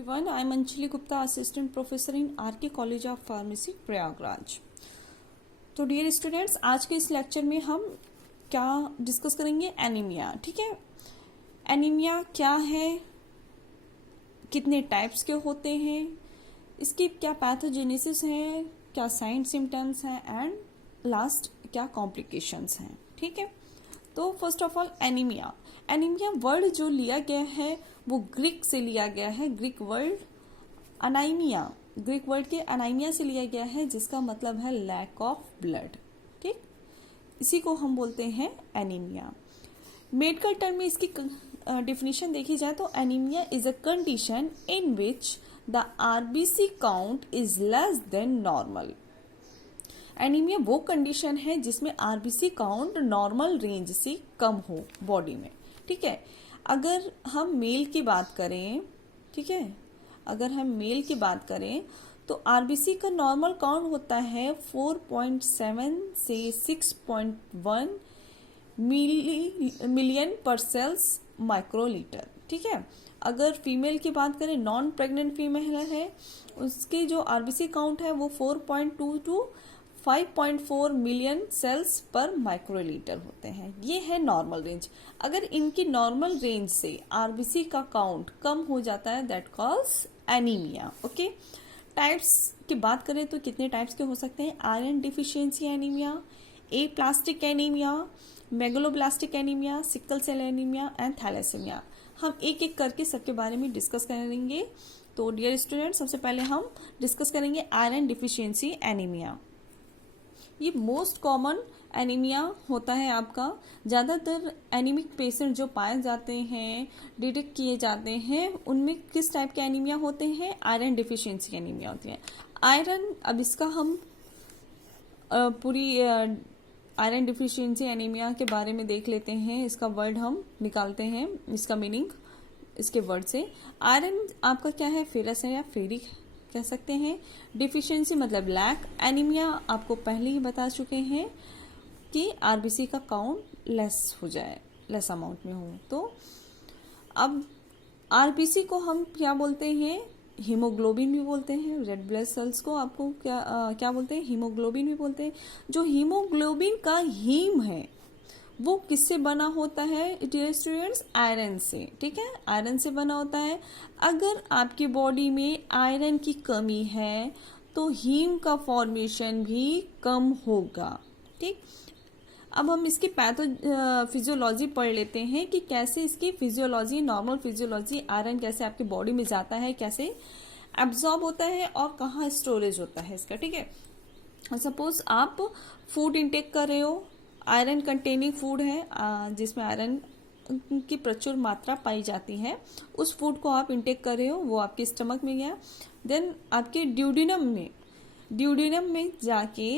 Everyone, I am Anjali Gupta, Assistant Professor in RK College of Pharmacy, Prayagraj. तो dear students, आज के इस lecture में हम क्या डिस्कस करेंगे? एनीमिया। ठीक है, एनीमिया क्या है, कितने टाइप्स के होते हैं, इसकी क्या पैथोजेनेसिस है, क्या साइन सिम्टम्स हैं एंड लास्ट क्या कॉम्प्लिकेशंस हैं। ठीक है, तो first of all anaemia. Anaemia word जो लिया गया है वो ग्रीक से लिया गया है। ग्रीक वर्ड अनाइमिया, ग्रीक वर्ड के अनाइमिया से लिया गया है, जिसका मतलब है लैक ऑफ ब्लड। ठीक, इसी को हम बोलते हैं एनीमिया। मेडिकल टर्म में इसकी डेफिनेशन देखी जाए तो anaemia is a condition in which the RBC count is less than normal. Anaemia वो कंडीशन है जिसमें आरबीसी काउंट नॉर्मल रेंज से कम हो बॉडी में। ठीक है, अगर हम मेल की बात करें, ठीक है, अगर हम मेल की बात करें तो आरबीसी का नॉर्मल काउंट होता है 4.7 से 6.1 मिलियन पर सेल्स माइक्रोलीटर। ठीक है, अगर फीमेल की बात करें, नॉन प्रेग्नेंट फीमेल है, उसके जो आरबीसी काउंट है वो 4.2 टू 5.4 मिलियन सेल्स पर माइक्रोलीटर होते हैं। ये है नॉर्मल रेंज। अगर इनकी नॉर्मल रेंज से आरबीसी का काउंट कम हो जाता है, that cause anaemia. Okay, types की बात करें तो कितने टाइप्स के हो सकते हैं? Iron deficiency anemia, aplastic anemia, megaloblastic anemia, sickle cell anemia and thalassemia. हम एक एक करके सबके बारे में डिस्कस करेंगे। तो डियर स्टूडेंट, सबसे पहले हम डिस्कस करेंगे आयरन डिफिशियंसी एनीमिया। ये मोस्ट कॉमन एनीमिया होता है आपका। ज़्यादातर एनीमिक पेशेंट जो पाए जाते हैं, डिटेक्ट किए जाते हैं, उनमें किस टाइप के एनीमिया होते हैं? आयरन डिफिशियंसी एनीमिया होती है। आयरन, अब इसका हम पूरी आयरन डिफिशियंसी एनीमिया के बारे में देख लेते हैं। इसका वर्ड हम निकालते हैं, इसका मीनिंग इसके वर्ड से। आयरन आपका क्या है? फेरस है या फेरिक कह सकते हैं। डिफिशियंसी मतलब लैक। एनीमिया आपको पहले ही बता चुके हैं कि आरबीसी का काउंट लेस हो जाए, लेस अमाउंट में हो। तो अब आरबीसी को हम क्या बोलते हैं? हीमोग्लोबिन भी बोलते हैं। रेड ब्लड सेल्स को आपको क्या बोलते हैं? हीमोग्लोबिन भी बोलते हैं। जो हीमोग्लोबिन का हीम है वो किससे बना होता है डियर स्टूडेंट्स? आयरन से। ठीक है, आयरन से बना होता है। अगर आपकी बॉडी में आयरन की कमी है तो हीम का फॉर्मेशन भी कम होगा। ठीक, अब हम इसकी फिजियोलॉजी पढ़ लेते हैं कि कैसे इसकी फिजियोलॉजी, नॉर्मल फिजियोलॉजी, आयरन कैसे आपकी बॉडी में जाता है, कैसे एब्जॉर्ब होता है और कहाँ स्टोरेज होता है इसका। ठीक है, सपोज आप फूड इंटेक कर रहे हो, आयरन कंटेनिंग फूड है जिसमें आयरन की प्रचुर मात्रा पाई जाती है, उस फूड को आप इंटेक कर रहे हो, वो आपके स्टमक में गया, देन आपके ड्यूडिनम में जाके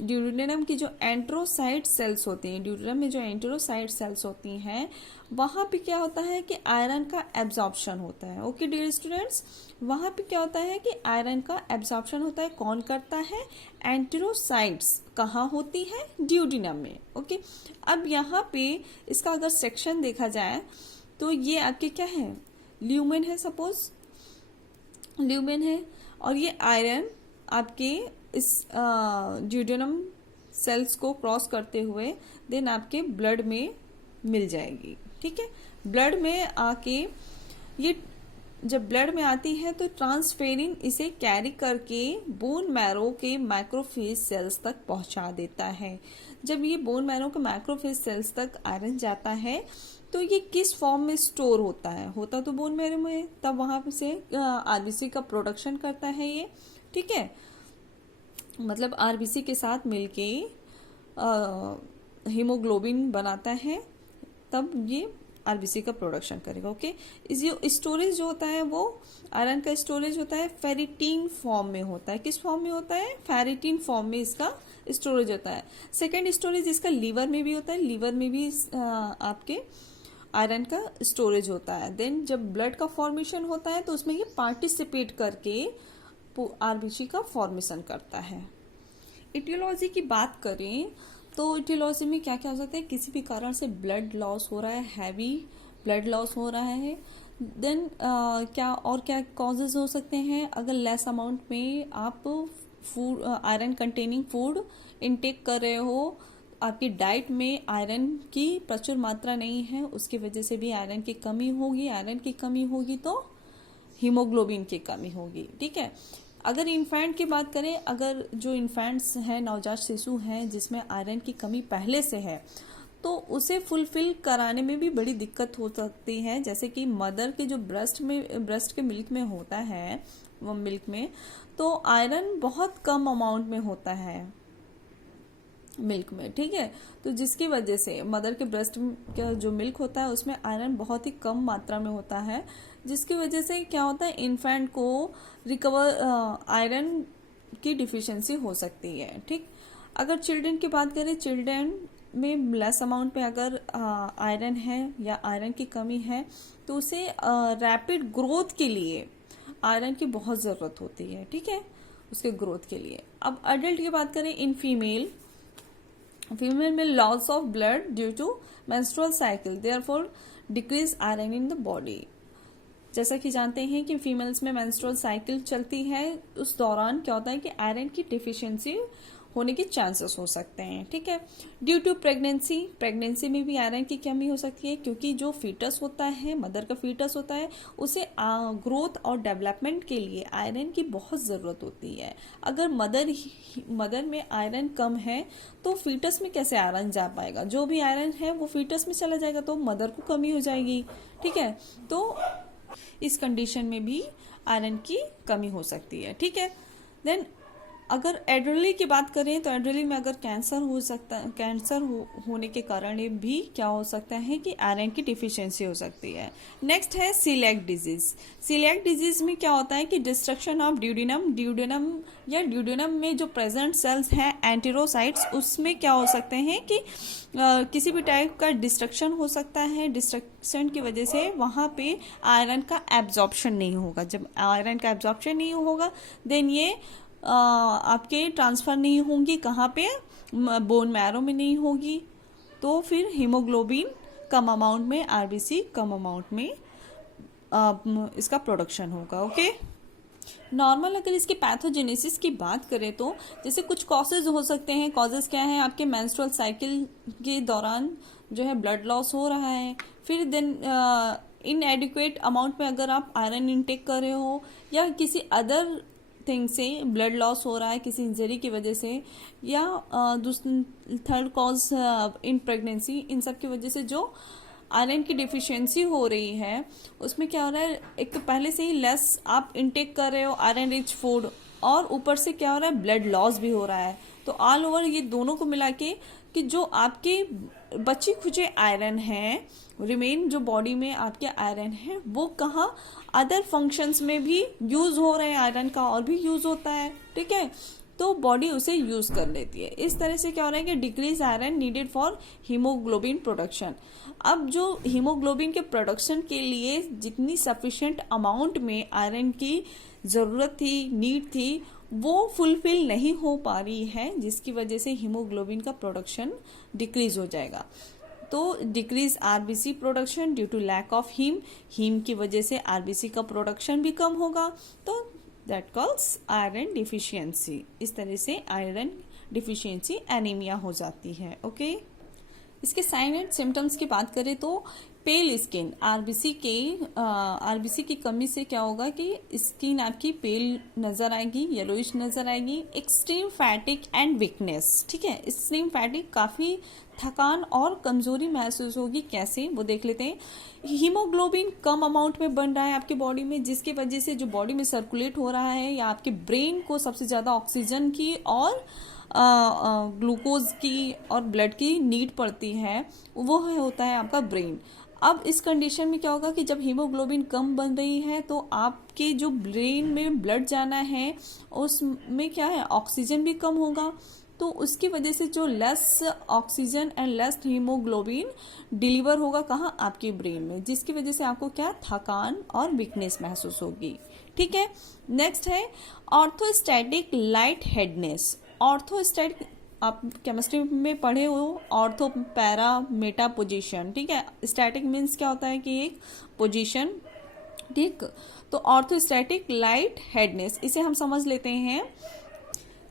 ड्यूडिनम की जो एंट्रोसाइट सेल्स होती हैं, ड्यूडिनम में जो एंट्रोसाइट सेल्स होती हैं, वहाँ पे क्या होता है कि आयरन का एब्जॉर्प्शन होता है। ओके डियर स्टूडेंट्स, वहाँ पे क्या होता है कि आयरन का एब्जॉर्प्शन होता है। कौन करता है? एंट्रोसाइट्स। कहाँ होती है? ड्यूडिनम में। ओके, अब यहाँ पे इसका अगर सेक्शन देखा जाए तो ये आपके क्या है? ल्यूमेन है, सपोज ल्यूमेन है, और ये आयरन आपके इस ड्यूडेनम सेल्स को क्रॉस करते हुए देन आपके ब्लड में मिल जाएगी। ठीक है, ब्लड में आके ये जब ब्लड में आती है तो ट्रांसफेरिन इसे कैरी करके बोन मैरो के माइक्रोफेज सेल्स तक पहुंचा देता है। जब ये बोन मैरो के माइक्रोफेज सेल्स तक आयरन जाता है तो ये किस फॉर्म में स्टोर होता है? होता तो बोन मैरो में, तब वहां से आरबीसी का प्रोडक्शन करता है ये। ठीक है, मतलब आरबीसी के साथ मिलके हीमोग्लोबिन बनाता है, तब ये आरबीसी का प्रोडक्शन करेगा। ओके, इस स्टोरेज जो होता है वो आयरन का स्टोरेज होता है फेरिटीन फॉर्म में होता है। किस फॉर्म में होता है? फेरिटीन फॉर्म में इसका स्टोरेज होता है। सेकेंड स्टोरेज इसका लीवर में भी होता है। लीवर में भी आपके आयरन का स्टोरेज होता है। देन जब ब्लड का फॉर्मेशन होता है तो उसमें ये पार्टिसिपेट करके आरबीसी का फॉर्मेशन करता है। इटियोलॉजी की बात करें तो इटियोलॉजी में क्या क्या हो सकता है? किसी भी कारण से ब्लड लॉस हो रहा है, हैवी ब्लड लॉस हो रहा है, देन क्या कॉजेज हो सकते हैं, अगर लेस अमाउंट में आप food iron containing food intake कर रहे हो, आपकी डाइट में आयरन की प्रचुर मात्रा नहीं है, उसकी वजह से भी आयरन की कमी होगी। आयरन की कमी होगी तो हीमोग्लोबिन की कमी होगी, ठीक है। अगर इन्फेंट की बात करें, अगर जो इन्फेंट्स हैं, नवजात शिशु हैं जिसमें आयरन की कमी पहले से है, तो उसे फुलफिल कराने में भी बड़ी दिक्कत हो सकती है। जैसे कि मदर के जो ब्रेस्ट के मिल्क में होता है, वो मिल्क में तो आयरन बहुत कम अमाउंट में होता है मिल्क में, ठीक है। तो जिसकी वजह से मदर के ब्रेस्ट का जो मिल्क होता है उसमें आयरन बहुत ही कम मात्रा में होता है, जिसकी वजह से क्या होता है, इन्फेंट को रिकवर आयरन की डिफिशियंसी हो सकती है, ठीक। अगर चिल्ड्रन की बात करें, चिल्ड्रन में लेस अमाउंट में अगर आयरन है या आयरन की कमी है, तो उसे रैपिड ग्रोथ के लिए आयरन की बहुत ज़रूरत होती है, ठीक है, उसके ग्रोथ के लिए। अब अडल्ट की बात करें, इन फीमेल में loss of blood due to menstrual cycle, therefore decrease iron in the body. जैसा कि जानते हैं कि फीमेल्स में मेंस्ट्रुअल साइकिल चलती है, उस दौरान क्या होता है कि आयरन की डिफिशियंसी होने के चांसेस हो सकते हैं, ठीक है। ड्यू टू प्रेगनेंसी में भी आयरन की कमी हो सकती है, क्योंकि जो फीटस होता है, मदर का फीटस होता है, उसे ग्रोथ और डेवलपमेंट के लिए आयरन की बहुत ज़रूरत होती है। अगर मदर में आयरन कम है तो फीटस में कैसे आयरन जा पाएगा, जो भी आयरन है वो फीटस में चला जाएगा, तो मदर को कमी हो जाएगी, ठीक है। तो इस कंडीशन में भी आयरन की कमी हो सकती है, ठीक है। देन अगर एल्डरली की बात करें, तो एल्डरली में अगर कैंसर होने के कारण भी क्या हो सकता है कि आयरन की डिफिशियंसी हो सकती है। नेक्स्ट है सीलिएक डिजीज में क्या होता है कि डिस्ट्रक्शन ऑफ ड्यूडेनम में जो प्रेजेंट सेल्स हैं एंटेरोसाइट्स, उसमें क्या हो सकते हैं कि किसी भी टाइप का डिस्ट्रक्शन हो सकता है। डिस्ट्रक्शन की वजह से वहाँ पे आयरन का एब्जॉर्प्शन नहीं होगा। जब आयरन का एब्जॉर्प्शन नहीं होगा, देन ये आपके ट्रांसफ़र नहीं होंगी, कहाँ पे, बोन मैरो में नहीं होगी, तो फिर हीमोग्लोबिन कम अमाउंट में, आरबीसी कम अमाउंट में इसका प्रोडक्शन होगा, ओके। नॉर्मल अगर इसकी पैथोजेनेसिस की बात करें, तो जैसे कुछ कॉजेज हो सकते हैं। कॉजेज क्या है, आपके मेंस्ट्रुअल साइकिल के दौरान जो है ब्लड लॉस हो रहा है, फिर देन इनएडिक्वेट अमाउंट में अगर आप आयरन इनटेक कर रहे हो, या किसी अदर थिंग से ब्लड लॉस हो रहा है किसी इंजरी की वजह से, या थर्ड कॉज इन प्रेगनेंसी, इन सब की वजह से जो आयरन की डिफिशियंसी हो रही है, उसमें क्या हो रहा है, एक तो पहले से ही लेस आप इनटेक कर रहे हो आयरन रिच फूड, और ऊपर से क्या हो रहा है, ब्लड लॉस भी हो रहा है। तो ऑल ओवर ये दोनों को मिला के कि जो आपके बची खुचे आयरन है, रिमेन जो बॉडी में आपके आयरन है, वो कहाँ, अदर फंक्शंस में भी यूज हो रहे हैं, आयरन का और भी यूज होता है, ठीक है। तो बॉडी उसे यूज कर लेती है। इस तरह से क्या हो रहा है कि decrease iron needed for haemoglobin production. अब जो हीमोग्लोबिन के प्रोडक्शन के लिए जितनी सफिशिएंट अमाउंट में आयरन की ज़रूरत थी, नीड थी, वो फुलफिल नहीं हो पा रही है, जिसकी वजह से हीमोग्लोबिन का प्रोडक्शन डिक्रीज हो जाएगा। तो decrease RBC production due to lack of heme की वजह से आरबीसी का प्रोडक्शन भी कम होगा, तो दैट कॉल्स आयरन डिफिशियंसी। इस तरह से आयरन डिफिशियंसी एनीमिया हो जाती है, ओके। इसके साइन एंड सिम्टम्स की बात करें तो पेल स्किन, आरबीसी की कमी से क्या होगा कि स्किन आपकी पेल नजर आएगी, येलोइश नजर आएगी। एक्सट्रीम फैटिक एंड वीकनेस, ठीक है। एक्सट्रीम फैटिक, काफी थकान और कमजोरी महसूस होगी। कैसे, वो देख लेते हैं। हीमोग्लोबिन कम अमाउंट में बन रहा है आपकी बॉडी में, जिसकी वजह से जो बॉडी में सर्कुलेट हो रहा है, या आपके ब्रेन को सबसे ज्यादा ऑक्सीजन की और ग्लूकोज की और ब्लड की नीड पड़ती है, वो होता है आपका ब्रेन। अब इस कंडीशन में क्या होगा कि जब हीमोग्लोबिन कम बन रही है, तो आपके जो ब्रेन में ब्लड जाना है उसमें क्या है, ऑक्सीजन भी कम होगा। तो उसकी वजह से जो less oxygen and less haemoglobin deliver होगा कहाँ, आपके ब्रेन में, जिसकी वजह से आपको क्या, थकान और वीकनेस महसूस होगी, ठीक है। नेक्स्ट है ऑर्थोस्टैटिक लाइट हेडनेस। ऑर्थोस्टैटिक आप केमिस्ट्री में पढ़े हो, ऑर्थो पैरा मेटा पोजीशन, ठीक है। स्टैटिक मीन्स क्या होता है कि एक पोजीशन ठीक। तो ऑर्थोस्टैटिक लाइट हेडनेस, इसे हम समझ लेते हैं।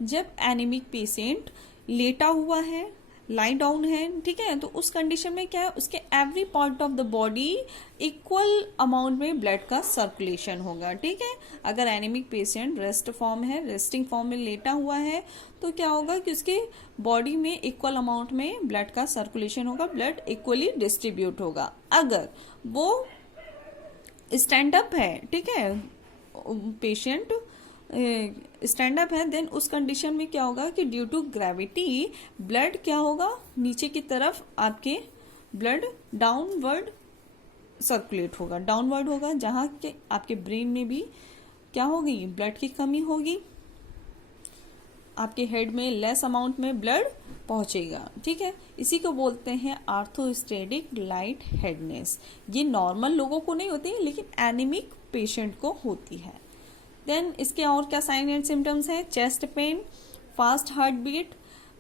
जब एनीमिक पेशेंट लेटा हुआ है, लाई डाउन है, ठीक है, तो उस कंडीशन में क्या है, उसके every part of the body equal amount में ब्लड का सर्कुलेशन होगा। ठीक है, अगर एनीमिक पेशेंट रेस्ट फॉर्म है, रेस्टिंग फॉर्म में लेटा हुआ है, तो क्या होगा कि उसके बॉडी में इक्वल अमाउंट में ब्लड का सर्कुलेशन होगा, ब्लड इक्वली डिस्ट्रीब्यूट होगा। अगर वो स्टैंड अप है, ठीक है, पेशेंट स्टैंड अप है, देन उस कंडीशन में क्या होगा कि ड्यू टू ग्रेविटी ब्लड क्या होगा, नीचे की तरफ आपके ब्लड डाउनवर्ड सर्कुलेट होगा, डाउनवर्ड होगा, जहां के आपके ब्रेन में भी क्या होगी, ब्लड की कमी होगी, आपके हेड में लेस अमाउंट में ब्लड पहुंचेगा। ठीक है, इसी को बोलते हैं आर्थोस्टेटिक लाइट हेडनेस। ये नॉर्मल लोगों को नहीं होती, लेकिन एनीमिक पेशेंट को होती है। देन इसके और क्या साइन एंड सिम्टम्स हैं, chest pain, fast heart beat,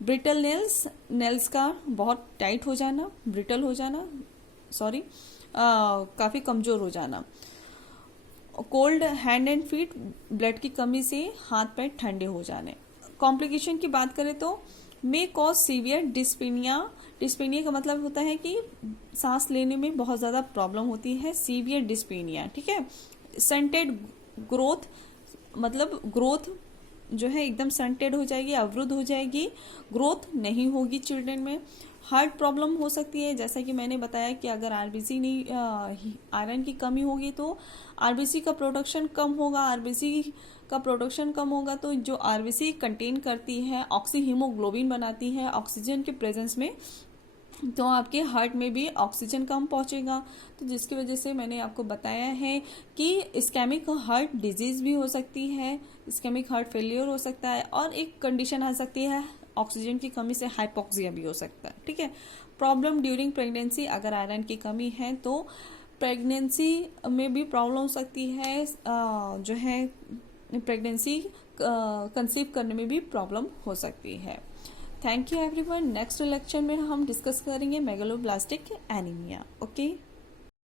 brittle nails, nails का बहुत टाइट हो जाना, ब्रिटल हो जाना, सॉरी काफी कमजोर हो जाना, cold hand and feet, blood की कमी से हाथ पैर ठंडे हो जाने। कॉम्प्लिकेशन की बात करें तो may cause severe dyspnoea, dyspnoea का मतलब होता है कि सांस लेने में बहुत ज्यादा प्रॉब्लम होती है, सीवियर डिस्पेनिया। ठीक है, सेंटेड ग्रोथ, मतलब ग्रोथ जो है एकदम स्टंटेड हो जाएगी, अवरुद्ध हो जाएगी, ग्रोथ नहीं होगी चिल्ड्रन में। हार्ट प्रॉब्लम हो सकती है, जैसा कि मैंने बताया कि अगर आरबीसी नहीं, आयरन की कमी होगी तो आरबीसी का प्रोडक्शन कम होगा, आरबीसी का प्रोडक्शन कम होगा तो जो आरबीसी कंटेन करती है ऑक्सी हीमोग्लोबिन बनाती है ऑक्सीजन के प्रेजेंस में, तो आपके हार्ट में भी ऑक्सीजन कम पहुंचेगा, तो जिसकी वजह से मैंने आपको बताया है कि इस्केमिक हार्ट डिजीज भी हो सकती है, इस्केमिक हार्ट फेलियर हो सकता है, और एक कंडीशन आ सकती है ऑक्सीजन की कमी से हाइपोक्सिया भी हो सकता है। ठीक है, प्रॉब्लम ड्यूरिंग प्रेगनेंसी, अगर आयरन की कमी है तो प्रेगनेंसी में भी प्रॉब्लम हो सकती है, जो है प्रेगनेंसी कंसीव करने में भी प्रॉब्लम हो सकती है। Thank you everyone. Next lecture में हम डिस्कस करेंगे मेगालोब्लास्टिक एनीमिया। ओके।